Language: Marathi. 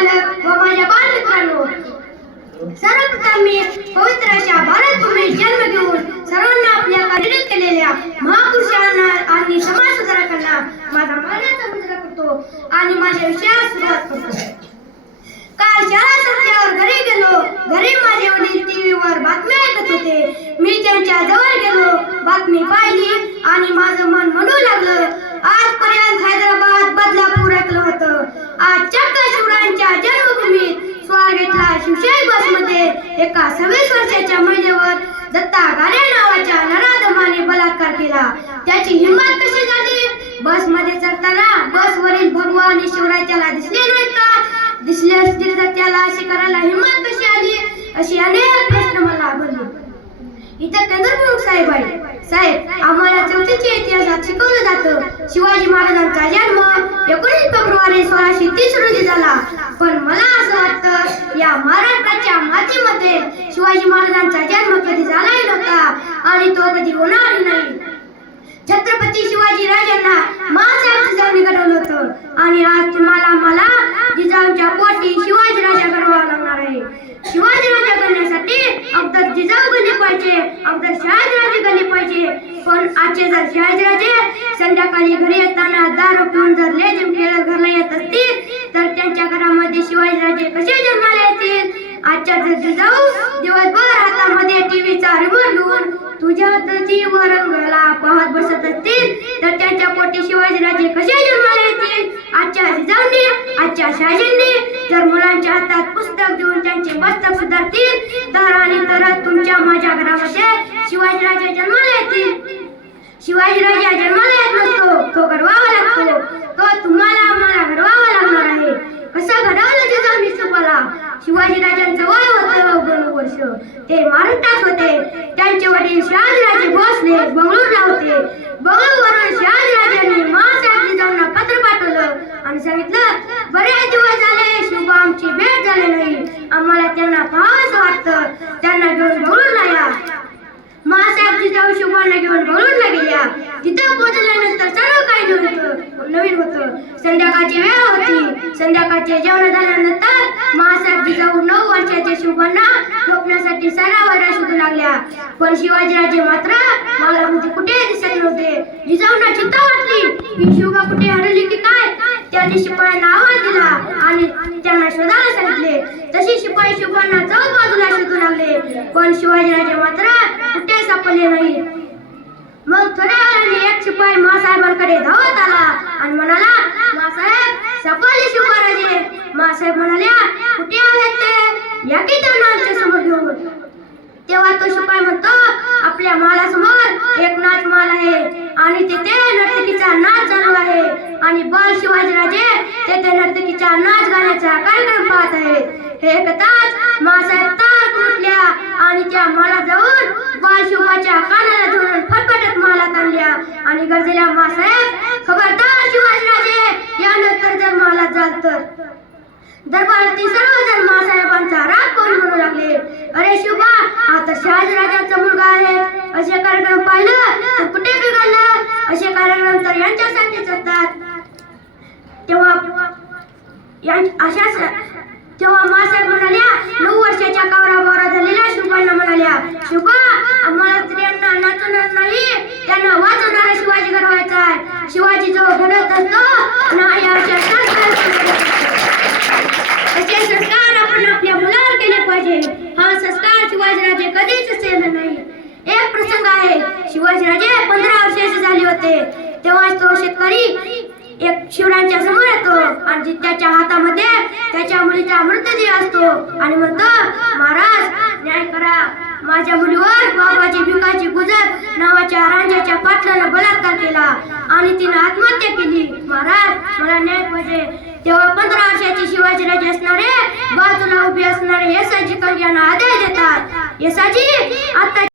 पालक व माझ्या बालमित्रांनो सर्वप्रथम मी पवित्र अशा भारत भूमीत जन्म घेऊन सर्वांना आपल्या कार्यरत केलेल्या महापुरुषांना आणि समाज सुधारकांना माझा मानाचा मुजरा करतो आणि माझ्या विषयास सुरुवात करतो. काल शाळा संपल्यावर घरी गेलो. घरी माझे वडील टीव्हीवर बातम्या ऐकत होते. मी त्यांच्या जवळ गेलो. बातमी पाहिली आणि माझं मन म्हणू लागलं. सव्वीस वर्षाच्या महिलेवर दत्ता गारे नावाच्या नराधमाने बलात्कार केला. त्याची हिंमत कशी झाली? बसमध्ये चढताना बसवरील भगवान आणि शिवराय त्याला दिसले नाहीत. का दिसले असतील तर त्याला अशी करायला हिंमत कशी आली? अशी अनेक प्रश्न मला पडले इथं केंद्रप्रमुख साहेब आहे साहेब आम्हाला चौथीच्या इतिहासात शिकवलं जातं. शिवाजी महाराजांचा जन्म एकोणीस फेब्रुवारी सोळाशे तीस रोजी झाला. वाटतं महाराष्ट्राच्या मातीमध्ये शिवाजी महाराजांचा जन्म कधी झालाही नव्हता आणि तो कधी होणार नाही. छत्रपती शिवाजी राजांना मासाहेब जिजाऊंनी घडवलं होतं आणि आज तुम्हाला मला जिजाऊंच्या पोटी शिवाजी राजा घडवावा लागणार आहे. शिवाजी राजा करण्यासाठी अगोदर जिजाऊ गेले पाहिजे अगोदर शहाजीराजे गेले पाहिजे. पण आजचे जर शहाजीराजे संध्याकाळी घरी येताना दारू पिऊन जर लेजम केलं घरला येत असतील तर त्यांच्या घरामध्ये शिवाजीराजे कसे जन्माला येतील? आजच्या जगी जाऊ दिवसभर हातामध्ये टीव्हीचा रिमोट घेऊन तुझ्या जीव रंगला पाहत बसत असतील. तर त्यांच्या पोटी शिवाजीराजे कसे जन्माला येतील? आजच्या जिजाऊंनी आजच्या शाजींनी जर मुलांच्या हातात पुस्तक देऊन त्यांचे मस्तक सुधारतील तर आणि तरच तुमच्या माझ्या घरामध्ये शिवाजीराजे जन्माला येतील. शिवाजीराजा जन्माला येत नसतो तो घडवावा लागतो. तो तुम्हाला आम्हाला घडवावा लागणार आहे कसं घडवलं जिजाऊंनी सुपाला शिवाजीराजांचं वय होतं दोन वर्ष. ते महाराष्ट्रात होते. त्यांचे वडील शहाजीराजे भोसले बंगळूरला होते. बंगळूरवरून शहाजीराजांनी महासाहेब जिजाऊंना पत्र पाठवलं आणि सांगितलं बरेच दिवस झाले शिवबा आमची भेट झाली नाही. आम्हाला त्यांना पाहावंसं वाटतं. त्यांना घेऊन बंगळूरला या. महासाहेब जिजाऊ शिवबांना घेऊन बंगळूरला गेल्या. तिथं पोहोचल्यानंतर सर्व काही नवीन होतं नवीन होतं. संध्याकाळची वेळ होती. संध्याकाळचे जेवण झाल्यानंतर महासाहेबजी जाऊ नऊ वर्षाच्या शिवबांना झोपण्यासाठी सणावाऱ्या शोधू लागल्या. पण शिवाजीराजे मात्र मला म्हणजे कुठे दिसत नव्हते. जिजाऊंना चिंता वाटली मी शिवबा कुठे हरली की काय? त्यांनी शिपायांना आवाज दिला आणि त्यांना शोधायला सांगितले. तशी शिपाई शिवबांना चौक बाजूला शोधू लागले. पण शिवाजीराजे मात्र कुठे सापडले नाही शिपाई मासाहेबांकडे धावत आला आणि म्हणाला मासाहेब सापडले शिवराजे. मासाहेब म्हणाल्या कुठे आहेत ते? या की त्यांना आमच्यासमोर घेऊन? तेव्हा तो शिपाई म्हणतो आपल्या मालासमोर एक नाच माल आहे आणि तिथे नर्तकीचा नाच चालू आहे आणि बाल शिवाजीराजे तेथे नर्तकीचा नाच गाण्याचा कार्यक्रम पाहत आहेत. हे ऐकताच मासाहेब आणल्या आणि गरजल्या मासाहेब खबरदार शिवाजीराजे यानंतर जर मला जात तर. दरबारातील सर्वजण मासाहेबांचा राग करून म्हणू लागले. अरे शिवबा आता शहाजीराजांचा मुलगा आहे. असे कार्यक्रम पाहिलं तर कुठे बिघडलं? असे कार्यक्रम तर यांच्यासाठीच असतात तेव्हा यां- अशाच तेव्हा मासाहेब म्हणाल्या नऊ वर्षाच्या कावरा बावरा झालेल्या शिवबांना म्हणाल्या शिवबा आम्हाला स्त्रियांना नाचणार नाही त्यांना वाचवणारा शिवाजी घडवायचा आहे शिवाजी जो घडत असतो नाही अशा संस्कार असे संस्कार आपण आपल्या मुलावर केले पाहिजे हा संस्कार शिवाजीराजे कधीच केला नाही एक प्रसंग आहे. शिवाजीराजे पंधरा वर्षाचे झाले होते. तेव्हा तो शेतकरी एक शिवरायांच्या समोर येतो आणि त्याच्या हातामध्ये त्याच्या मुलीचा मृतदेह असतो. आणि म्हणतो महाराज न्याय करा. माझ्या मुलीवर बाबाची भिकाची गुजर नावाच्या रांजाच्या पाटलानं बलात्कार केला आणि तिने आत्महत्या केली. महाराज मला न्याय पाहिजे. तेव्हा पंधरा वर्षाची शिवाजीराजे असणारे बाजूला उभे असणारे येसाजी यांना आदेश देतात. येसाजी आता